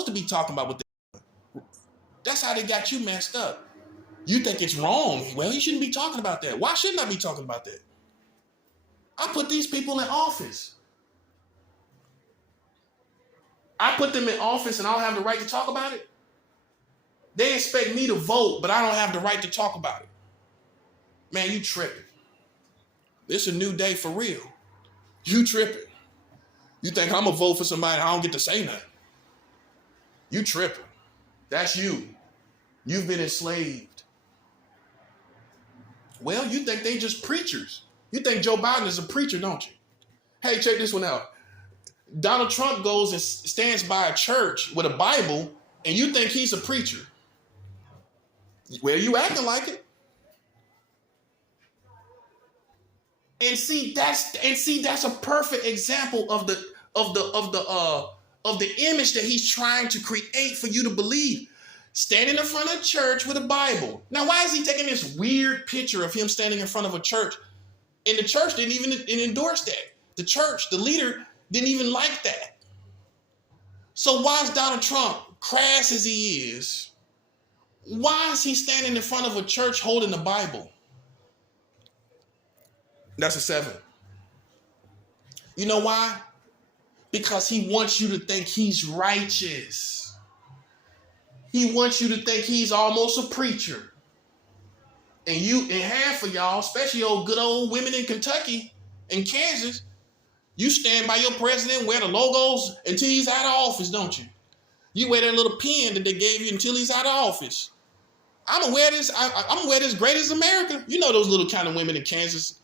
supposed to be talking about what they. That's how they got you messed up. You think it's wrong. Well, you shouldn't be talking about that. Why shouldn't I be talking about that? I put these people in office. I put them in office and I don't have the right to talk about it. They expect me to vote, but I don't have the right to talk about it. Man, you tripping. This is a new day for real. You tripping. You think I'm going to vote for somebody I don't get to say nothing. You tripping. That's you. You've been enslaved. Well, you think they just preachers. You think Joe Biden is a preacher, don't you? Hey, check this one out. Donald Trump goes and stands by a church with a Bible, and you think he's a preacher. Well, you acting like it. And see, that's a perfect example of the image that he's trying to create for you to believe. Standing in front of a church with a Bible. Now, why is he taking this weird picture of him standing in front of a church? And the church didn't even endorse that. The church, the leader, didn't even like that. So why is Donald Trump, crass as he is, why is he standing in front of a church holding the Bible? That's a 7. You know why? Because he wants you to think he's righteous. He wants you to think he's almost a preacher. And half of y'all, especially old good old women in Kentucky and Kansas, you stand by your president, wear the logos until he's out of office, don't you? You wear that little pin that they gave you until he's out of office. I'm gonna wear this. I'm gonna wear this Great as America. You know those little kind of women in Kansas,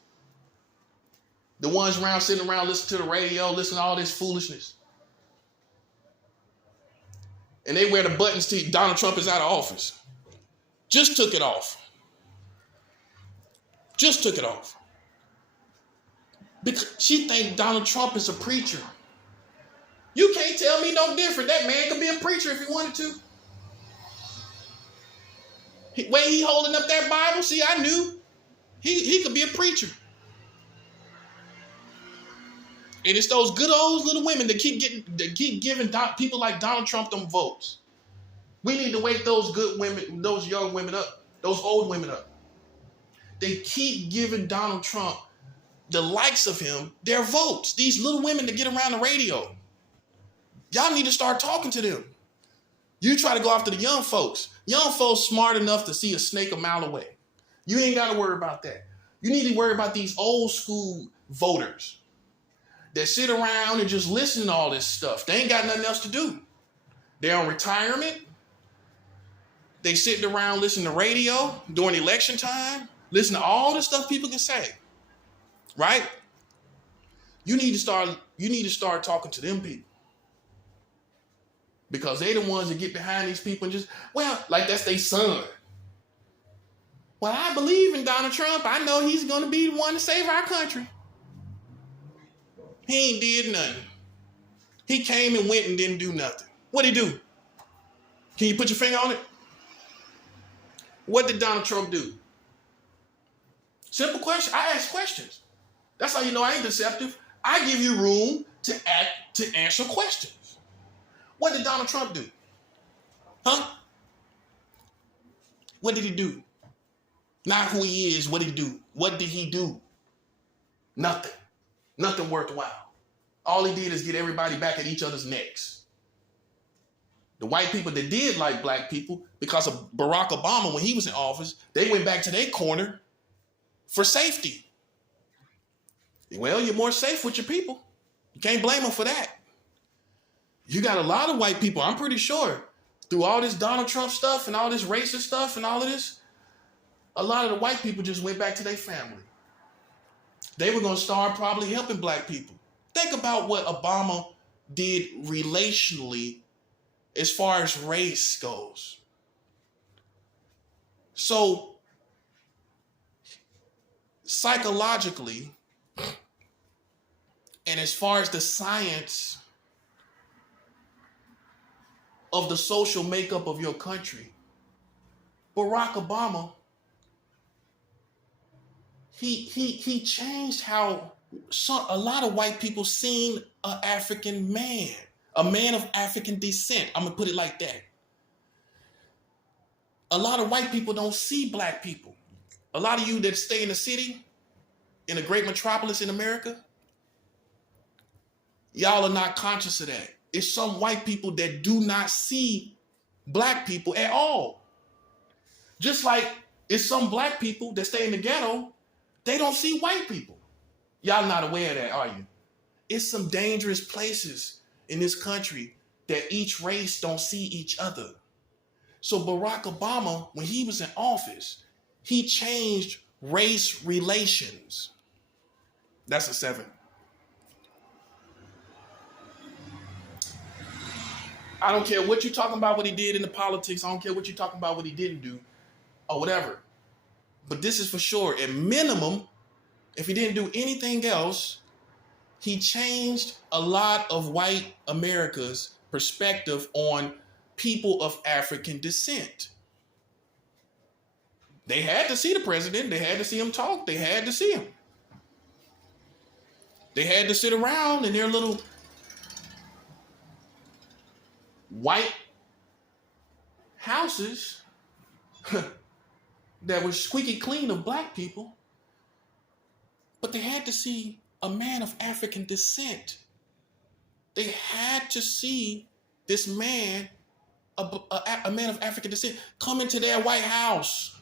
the ones sitting around listening to the radio, listening to all this foolishness, and they wear the buttons to Donald Trump is out of office. Just took it off. Just took it off. Because she think Donald Trump is a preacher. You can't tell me no different. That man could be a preacher if he wanted to. Way he holding up that Bible, see, I knew he could be a preacher. And it's those good old little women that keep giving people like Donald Trump them votes. We need to wake those good women, those young women up, those old women up. They keep giving Donald Trump, the likes of him, their votes. These little women that get around the radio. Y'all need to start talking to them. You try to go after the young folks. Young folks smart enough to see a snake a mile away. You ain't got to worry about that. You need to worry about these old school voters that sit around and just listen to all this stuff. They ain't got nothing else to do. They're on retirement. They sitting around listening to radio during election time, listen to all the stuff people can say. Right? You need to start talking to them people. Because they the ones that get behind these people and just, well, like that's their son. Well, I believe in Donald Trump. I know he's going to be the one to save our country. He ain't did nothing. He came and went and didn't do nothing. What'd he do? Can you put your finger on it? What did Donald Trump do? Simple question. I ask questions. That's how you know I ain't deceptive. I give you room to answer questions. What did Donald Trump do? Huh? What did he do? Not who he is. What did he do? What did he do? Nothing. Nothing worthwhile. All he did is get everybody back at each other's necks. The white people that did like black people, because of Barack Obama when he was in office, they went back to their corner for safety. Well, you're more safe with your people. You can't blame them for that. You got a lot of white people, I'm pretty sure, through all this Donald Trump stuff and all this racist stuff and all of this, a lot of the white people just went back to their family. They were going to start probably helping black people. Think about what Obama did relationally as far as race goes. So, psychologically, and as far as the science of the social makeup of your country, Barack Obama, he changed how a lot of white people seen an African man, A man of African descent. I'm going to put it like that. A lot of white people don't see black people. A lot of you that stay in the city, in a great metropolis in America, y'all are not conscious of that. It's some white people that do not see black people at all. Just like it's some black people that stay in the ghetto, they don't see white people. Y'all not aware of that, are you? It's some dangerous places in this country that each race don't see each other. So Barack Obama, when he was in office, he changed race relations. That's a 7. I don't care what you're talking about, what he did in the politics. I don't care what you're talking about, what he didn't do, or whatever. But this is for sure. At minimum, if he didn't do anything else, he changed a lot of white America's perspective on people of African descent. They had to see the president. They had to see him talk. They had to see him. They had to sit around in their little white houses that were squeaky clean of black people. But they had to see a man of African descent. They had to see this man, a man of African descent, come into their White House.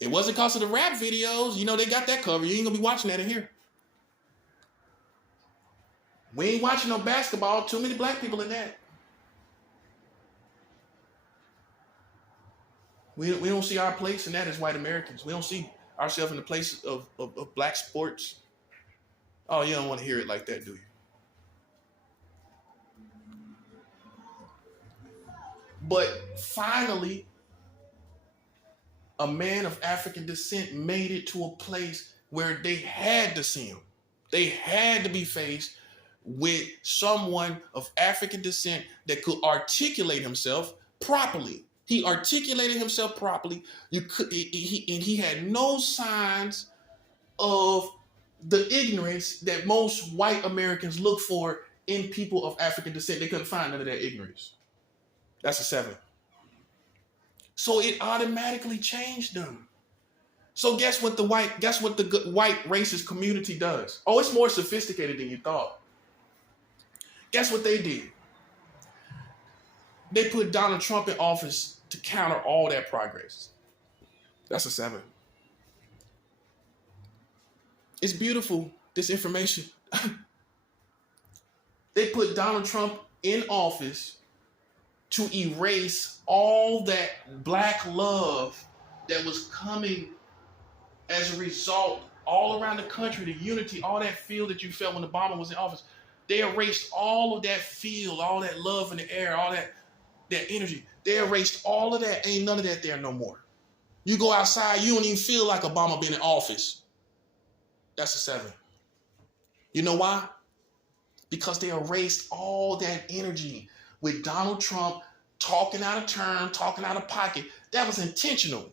It wasn't because of the rap videos. You know, they got that covered. You ain't gonna be watching that in here. We ain't watching no basketball. Too many black people in that. We don't see our place in that as white Americans. We don't see ourselves in the place of black sports. Oh, you don't want to hear it like that, do you? But finally, a man of African descent made it to a place where they had to see him. They had to be faced with someone of African descent that could articulate himself properly. He articulated himself properly. He had no signs of the ignorance that most white Americans look for in people of African descent. They couldn't find none of that ignorance. That's a 7. So it automatically changed them. So guess what the white racist community does? Oh, it's more sophisticated than you thought. Guess what they did? They put Donald Trump in office to counter all that progress. That's a 7. It's beautiful, this information. They put Donald Trump in office to erase all that black love that was coming as a result all around the country, the unity, all that feel that you felt when Obama was in office. They erased all of that feel, all that love in the air, all that energy. They erased all of that. Ain't none of that there no more. You go outside, you don't even feel like Obama being in office. That's a 7. You know why? Because they erased all that energy with Donald Trump talking out of turn, talking out of pocket. That was intentional.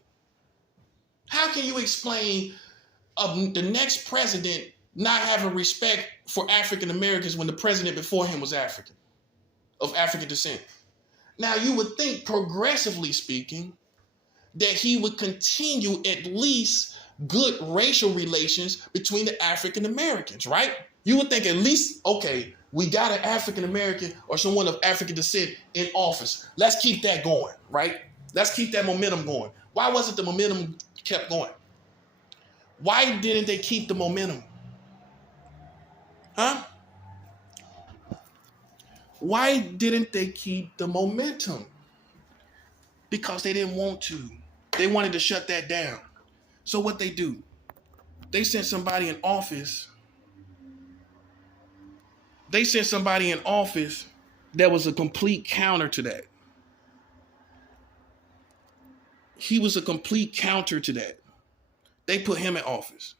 How can you explain the next president not having respect for African Americans when the president before him was African, of African descent? Now, you would think, progressively speaking, that he would continue at least good racial relations between the African Americans, right? You would think at least, okay, we got an African American or someone of African descent in office. Let's keep that going, right? Let's keep that momentum going. Why wasn't the momentum kept going? Why didn't they keep the momentum? Huh? Why didn't they keep the momentum? Because they didn't want to. They wanted to shut that down. So what they do? They sent somebody in office. They sent somebody in office that was a complete counter to that. He was a complete counter to that. They put him in office.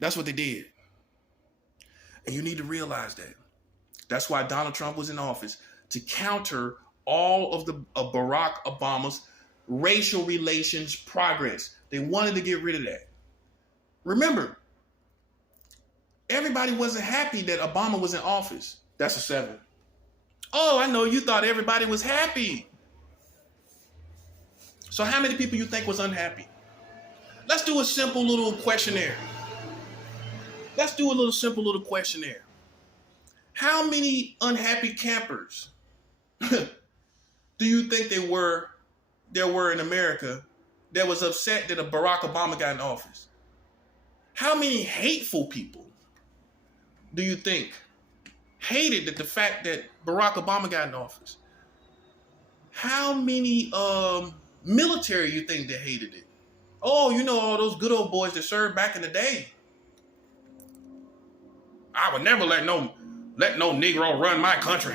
That's what they did. And you need to realize that. That's why Donald Trump was in office, to counter all of Barack Obama's racial relations progress. They wanted to get rid of that. Remember, Everybody wasn't happy that Obama was in office. That's a 7. Oh, I know you thought everybody was happy. So how many people you think was unhappy? Let's do a simple little questionnaire. Let's do a little simple little questionnaire. How many unhappy campers do you think there were in America that was upset that Barack Obama got in office? How many hateful people do you think hated the fact that Barack Obama got in office? How many military you think that hated it? Oh, you know, all those good old boys that served back in the day. I would never let no Negro run my country.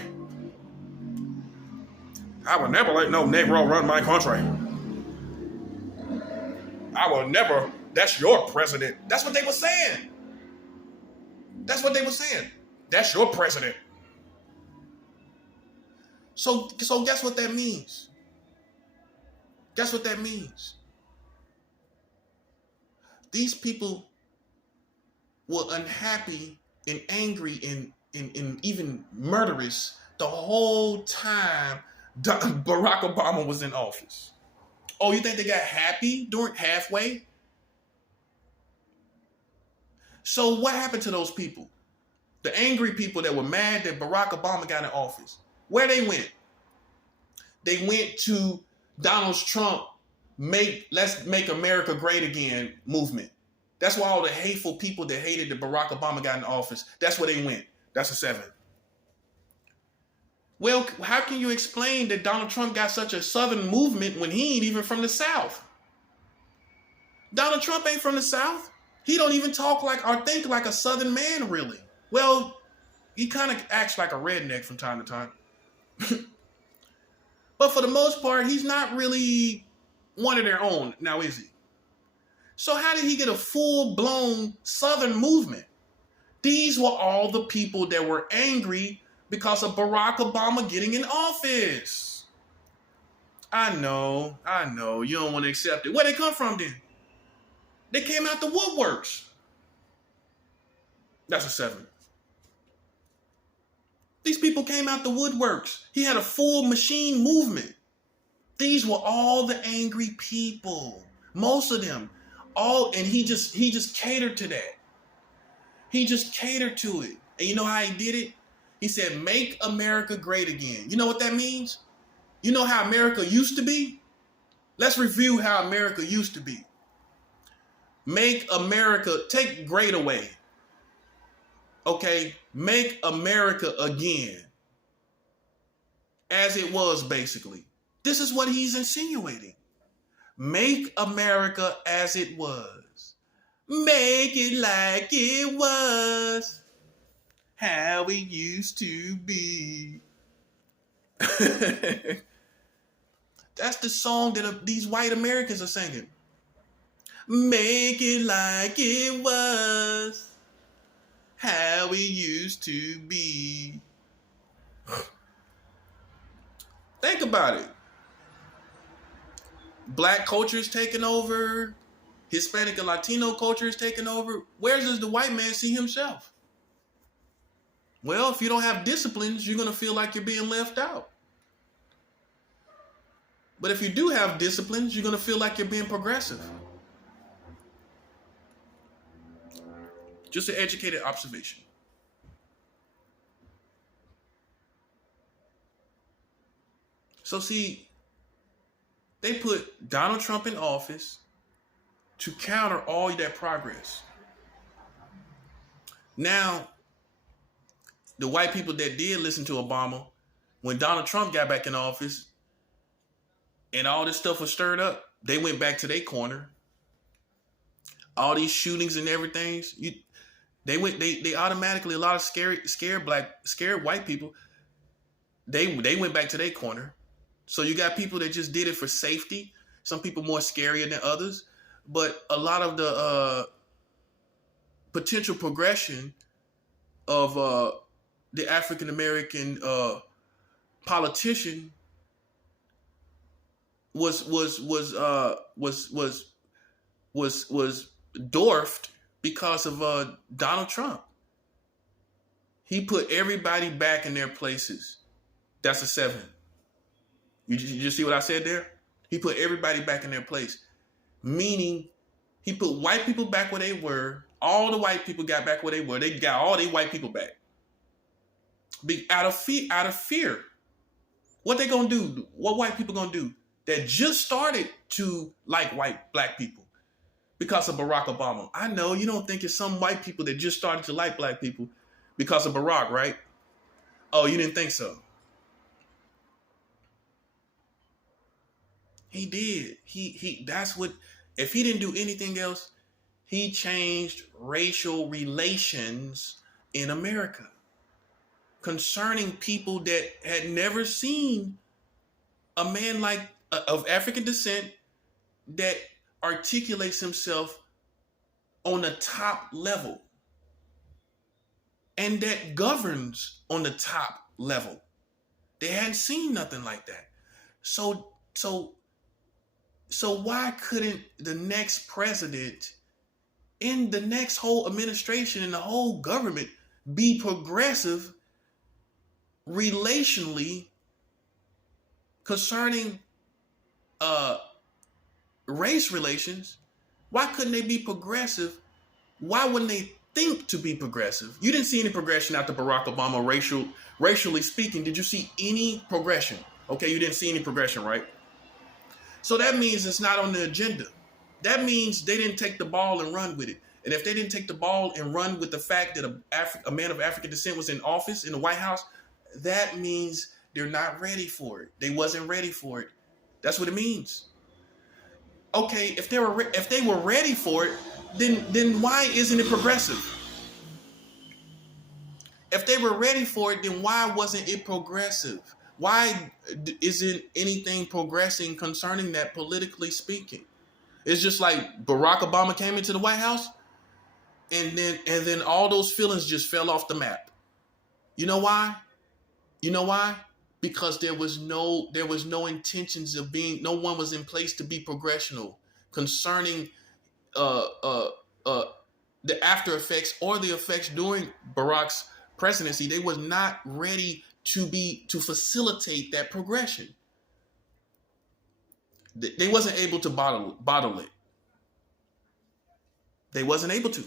I would never let no Negro run my country. I will never. That's your president. That's what they were saying. That's what they were saying. That's your president. So guess what that means? Guess what that means? These people were unhappy and angry and even murderous the whole time Barack Obama was in office. Oh, you think they got happy during halfway? So what happened to those people? The angry people that were mad that Barack Obama got in office. Where they went? They went to Donald Trump Let's Make America Great Again movement. That's why all the hateful people that hated that Barack Obama got in office, that's where they went. That's a 7. Well, how can you explain that Donald Trump got such a Southern movement when he ain't even from the South? Donald Trump ain't from the South. He don't even talk like or think like a Southern man, really. Well, he kind of acts like a redneck from time to time. But for the most part, he's not really one of their own, now is he? So how did he get a full-blown Southern movement? These were all the people that were angry because of Barack Obama getting in office. I know, you don't want to accept it. Where they come from then? They came out the woodworks. That's a 7. These people came out the woodworks. He had a full machine movement. These were all the angry people. Most of them. And he just catered to that. He just catered to it. And you know how he did it? He said, make America great again. You know what that means? You know how America used to be? Let's review how America used to be. Make America, take great away. Okay, make America again. As it was, basically. This is what he's insinuating. Make America as it was. Make it like it was. How it used to be. That's the song that these white Americans are singing. Make it like it was. How it used to be. Think about it. Black culture is taking over. Hispanic and Latino culture is taking over. Where does the white man see himself? Well, if you don't have disciplines, you're going to feel like you're being left out. But if you do have disciplines, you're going to feel like you're being progressive. Just an educated observation. So see, they put Donald Trump in office to counter all that progress. Now, the white people that did listen to Obama, when Donald Trump got back in office and all this stuff was stirred up, they went back to their corner. All these shootings and everything, they automatically, a lot of scared white people, they went back to their corner. So you got people that just did it for safety. Some people more scarier than others. But a lot of the potential progression of the African American politician was dwarfed because of Donald Trump. He put everybody back in their places. That's a 7. You just see what I said there? He put everybody back in their place. Meaning, he put white people back where they were. All the white people got back where they were. They got all their white people back. Out of fear. What they gonna do? What white people gonna do? That just started to like black people because of Barack Obama. I know you don't think it's some white people that just started to like black people because of Barack, right? Oh, you didn't think so? He did. He. That's what. If he didn't do anything else, he changed racial relations in America concerning people that had never seen a man like of African descent that articulates himself on the top level and that governs on the top level. They hadn't seen nothing like that. So why couldn't the next president in the next whole administration and the whole government be progressive relationally concerning race relations? Why couldn't they be progressive? Why wouldn't they think to be progressive? You didn't see any progression after Barack Obama, racially speaking. Did you see any progression? Okay, you didn't see any progression, right? So that means it's not on the agenda. That means they didn't take the ball and run with it. And if they didn't take the ball and run with the fact that a man of African descent was in office in the White House, that means they're not ready for it. They wasn't ready for it. That's what it means. Okay, if they were ready for it, then why isn't it progressive? If they were ready for it, then why wasn't it progressive? Why isn't anything progressing concerning that politically speaking? It's just like Barack Obama came into the White House and then all those feelings just fell off the map. You know why? Because there was no intentions of being, no one was in place to be progressional concerning the after effects or the effects during Barack's presidency. They was not ready to facilitate that progression. They wasn't able to bottle it. They wasn't able to.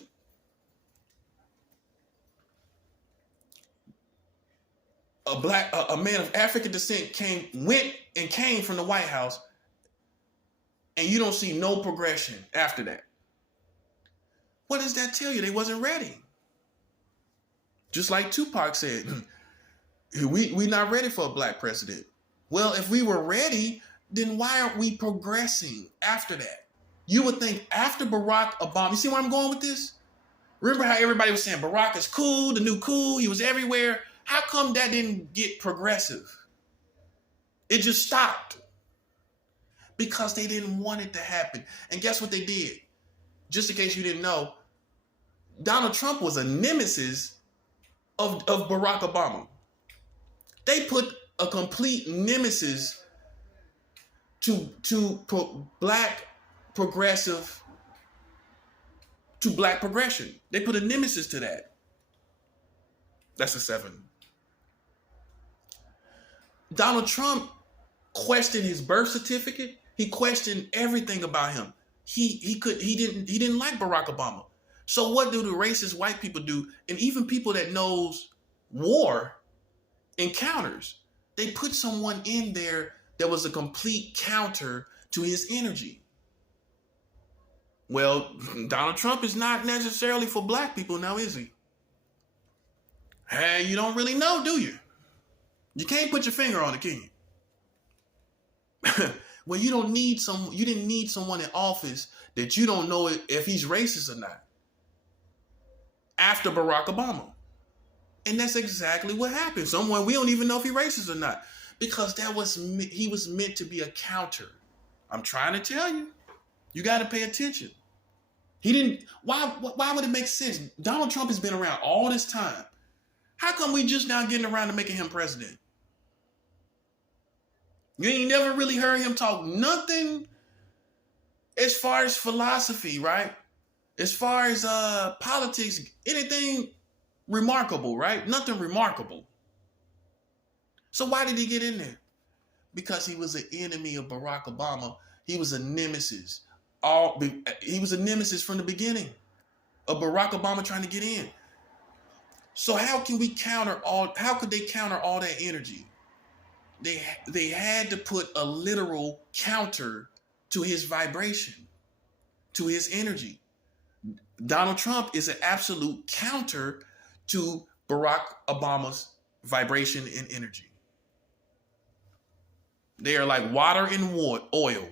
A man of African descent came from the White House, and you don't see no progression after that. What does that tell you? They wasn't ready. Just like Tupac said, we not ready for a black president. Well, if we were ready, then why aren't we progressing after that? You would think after Barack Obama, you see where I'm going with this? Remember how everybody was saying Barack is cool, the new cool, he was everywhere. How come that didn't get progressive? It just stopped. Because they didn't want it to happen. And guess what they did? Just in case you didn't know, Donald Trump was a nemesis of Barack Obama. They put a complete nemesis to black progression. They put a nemesis to that. That's a 7. Donald Trump questioned his birth certificate. He questioned everything about him. He didn't like Barack Obama. So what do the racist white people do? And even people that knows war encounters, they put someone in there that was a complete counter to his energy. Well, Donald Trump is not necessarily for black people now, is he? Hey, you don't really know, do you? You can't put your finger on it, can you? Well, you didn't need someone in office that you don't know if he's racist or not. After Barack Obama. And that's exactly what happened. Someone we don't even know if he's racist or not. Because he was meant to be a counter. I'm trying to tell you. You got to pay attention. Why would it make sense? Donald Trump has been around all this time. How come we just now getting around to making him president? You ain't never really heard him talk nothing as far as philosophy, right? As far as politics, anything remarkable, right? Nothing remarkable. So why did he get in there? Because he was an enemy of Barack Obama. He was a nemesis. He was a nemesis from the beginning of Barack Obama trying to get in. So how could they counter all that energy? They had to put a literal counter to his vibration, to his energy. Donald Trump is an absolute counter to Barack Obama's vibration and energy. They are like water and oil.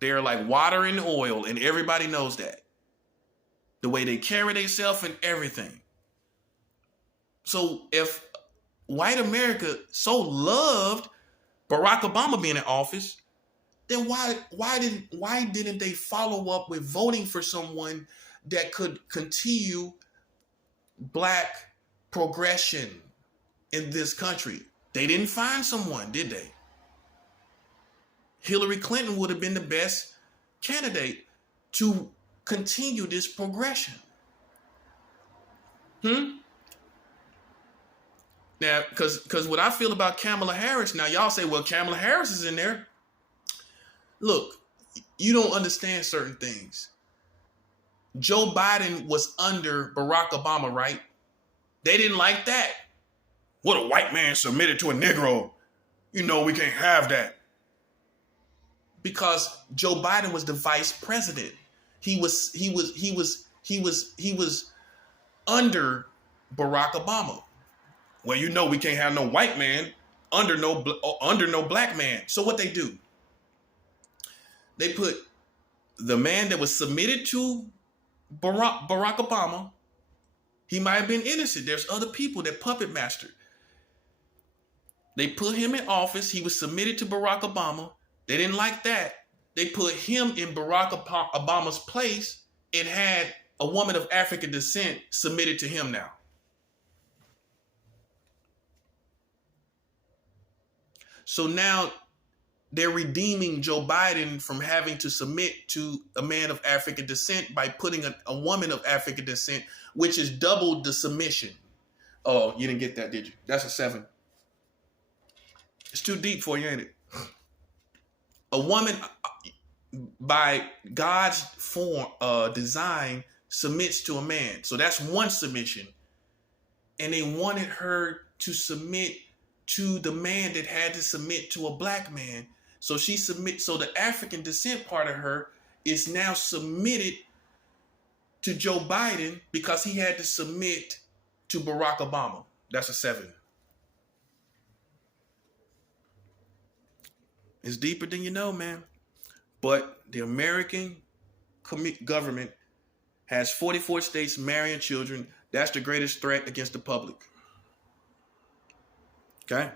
They are like water and oil, and everybody knows that. The way they carry themselves and everything. So if white America so loved Barack Obama being in office, then why didn't they follow up with voting for someone that could continue black progression in this country? They didn't find someone, did they? Hillary Clinton would have been the best candidate to continue this progression. Now, because what I feel about Kamala Harris, now y'all say, well, Kamala Harris is in there. Look, you don't understand certain things. Joe Biden was under Barack Obama, right? They didn't like that. What, a white man submitted to a Negro? You know we can't have that. Because Joe Biden was the vice president. He was under Barack Obama. Well, you know we can't have no white man under no black man. So what they do? They put the man that was submitted to Barack Obama. He might have been innocent. There's other people that puppet mastered. They put him in office. He was submitted to Barack Obama. They didn't like that. They put him in Barack Obama's place and had a woman of African descent submitted to him now. So now they're redeeming Joe Biden from having to submit to a man of African descent by putting a woman of African descent, which is double the submission. Oh, you didn't get that, did you? That's a 7. It's too deep for you, ain't it? A woman, by God's design, submits to a man. So that's one submission. And they wanted her to submit to the man that had to submit to a black man. So so the African descent part of her is now submitted to Joe Biden because he had to submit to Barack Obama. That's a 7. It's deeper than you know, man. But the American government has 44 states marrying children. That's the greatest threat against the public. Okay?